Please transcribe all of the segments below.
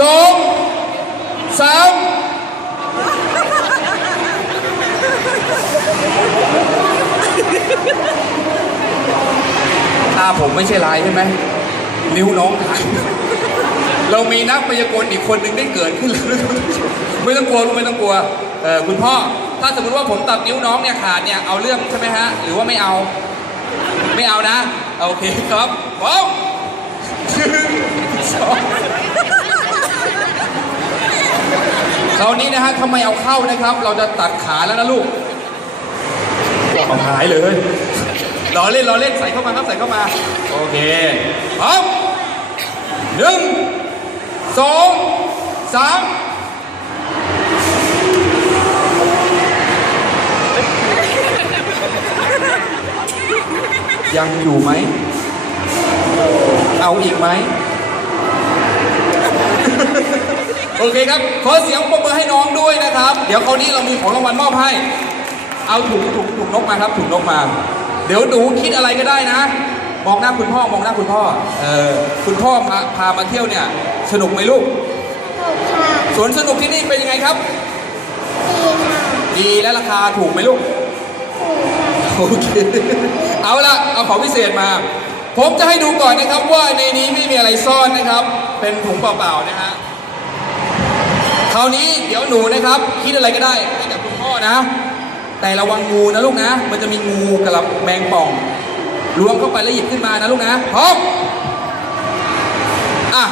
สองสามตาผมไม่ใช่ลายใช่ไหมนิ้วน้องถ่ายเรามีนักพยากรณ์อีกคนหนึ่งได้เกิดขึ้นแล้วไม่ต้องกลัวลูกไม่ต้องกลัวเออคุณพ่อ ถ้าสมมติว่าผมตัดนิ้วน้องเนี่ยขาดเนี่ยเอาเรื่องใช่ไหมฮะ หรือว่าไม่เอา ไม่เอานะ โอเคครับพร้อมหนึ่งสอง คราวนี้นะฮะทำไมเอาเข้านะครับ เราจะตัดขาแล้วนะลูกเอาหายเลยล้อเล่นล้อเล่นใส่เข้ามาครับใส่เข้ามา โอเคพร้อมหนึ่งสองสามยังอยู่ไหม เอาอีกไหม โอเคครับ ขอเสียงปรบมือให้น้องด้วยนะครับ เดี๋ยวคราวนี้เรามีของรางวัลมอบให้ เอาถุงถุงถุงนกมาครับถุงนกมา เดี๋ยวหนูคิดอะไรก็ได้นะ มองหน้าคุณพ่อ มองหน้าคุณพ่อ เออ คุณพ่อพาพามาเที่ยวเนี่ย สนุกไหมลูกถูกค่ะ สวนสนุกที่นี่เป็นยังไงครับ ดีค่ะ ดีและราคาถูกไหมลูก ถูกค่ะ โอเค เอาละเอาของพิเศษมา ผมจะให้ดูก่อนนะครับว่าในนี้ไม่มีอะไรซ่อนนะครับ เป็นถุงเปล่าๆนะฮะ คราวนี้เดี๋ยวหนูนะครับ คิดอะไรก็ได้ให้กับคุณพ่อนะ แต่ระวังงูนะลูกนะ มันจะมีงูกับแมงป่องล้วงเข้าไปแล้วหยิบขึ้นมานะลูกนะพร้อมอะ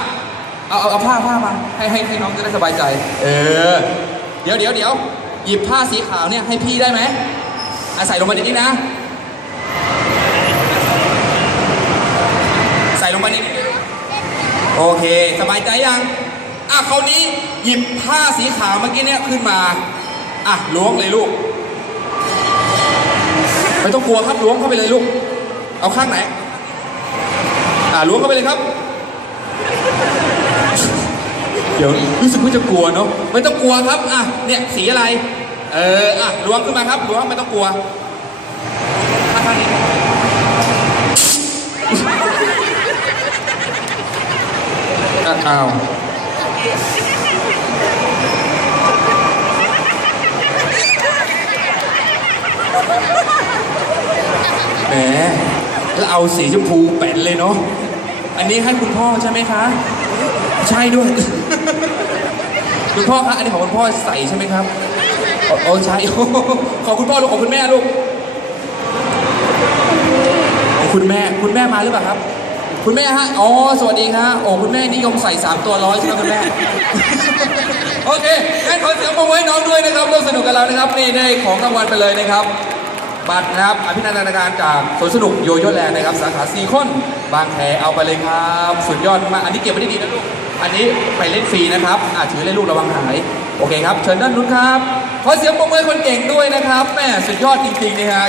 เอาเอาเอาผ้าผ้ามาให้ให้ให้น้องจะได้สบายใจ เออ เดี๋ยวเดี๋ยวเดี๋ยวหยิบผ้าสีขาวเนี่ยให้พี่ได้ไหมอะใส่ลงไปในนี้นะ ใส่ลงไปในนี้โอเค สบายใจยัง อะคราวนี้หยิบผ้าสีขาวเมื่อกี้เนี่ยขึ้นมา อะล้วงเลยลูก ไม่ต้องกลัวครับล้วงเข้าไปเลยลูก เอาข้างไหน อะล้วงเข้าไปเลยครับ เดี๋ยวรู้สึกว่าจะกลัวเนาะ ไม่ต้องกลัวครับ อะ เนี่ยสีอะไร เออ อะล้วงขึ้นมาครับล้วงไม่ต้องกลัวข้างนี้อะอ้าว แหมแล้วเอาสีชมพูแป่นเลยเนาะ อันนี้ให้คุณพ่อใช่ไหมคะ ใช่ด้วย คุณพ่อคะอันนี้ของคุณพ่อใส่ใช่ไหมครับโอ้โอ้ใช่ขอคุณพ่อลูกของคุณแม่ลูก คุณแม่คุณแม่มาหรือเปล่าครับ คุณแม่ฮะอ๋อสวัสดีครับโอ้คุณแม่นิยมใส่สามตัวร้อยใช่ไหมคุณแม่ โอเคงั้นขอเสียงปรบมือให้น้องด้วยนะครับร่วมสนุกกับเรานะครับ นี่ได้ของรางวัลไปเลยนะครับ บัตรนะครับ อภินันทนาการจากสวนสนุกโยโย่แลนด์นะครับ สาขาซีคอนบางแคเอาไปเลยครับ สุดยอดมากอันนี้เก็บไว้ได้ดีนะลูก อันนี้ไปเล่นฟรีนะครับอาถือเล่นลูกระวังหาย โอเคครับ เชิญด้านนู้นครับ ขอเสียงปรบมือให้คนเก่งด้วยนะครับ แม่สุดยอดจริงๆนะฮะ